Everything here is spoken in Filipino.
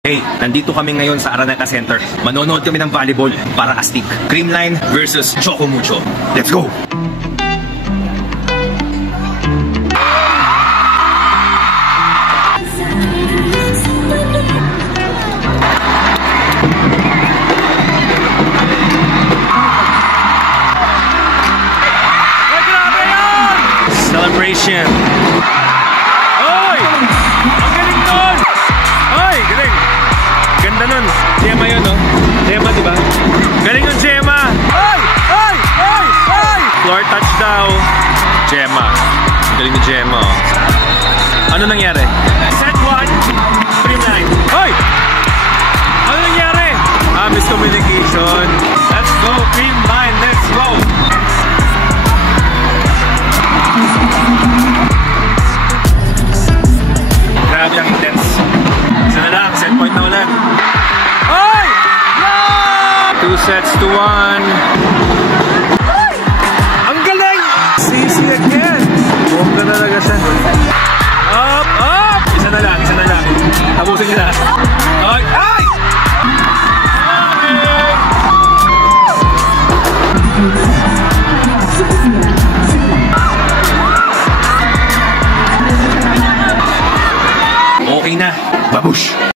Hey, nandito kami ngayon sa Araneta Center. Manonood kami ng volleyball para astig. Creamline versus Choco Mucho. Let's go! Celebration! Oy! Ang galing nun! Oy! Galing! Ganda nun. Gemma yun, no? Gemma, diba? Galing yung Gemma! Oy! Oy! Oy! Oy! Floor touch daw. Gemma. Galing ni Gemma, oh. Ano nangyari? Set 1. Creamline. Oy! Ano nangyari? Miscommunication. Let's go, Creamline. Let's go! Grabe ang intense. Isa na lang, set point na ulit. Ay! No! 2 sets to 1. Ang galing! Sisi again. Buong na talaga siya. Up! Up! Isa na lang, isa na lang. Tapusin niya na. Ay! Ay! Okay na. Babush!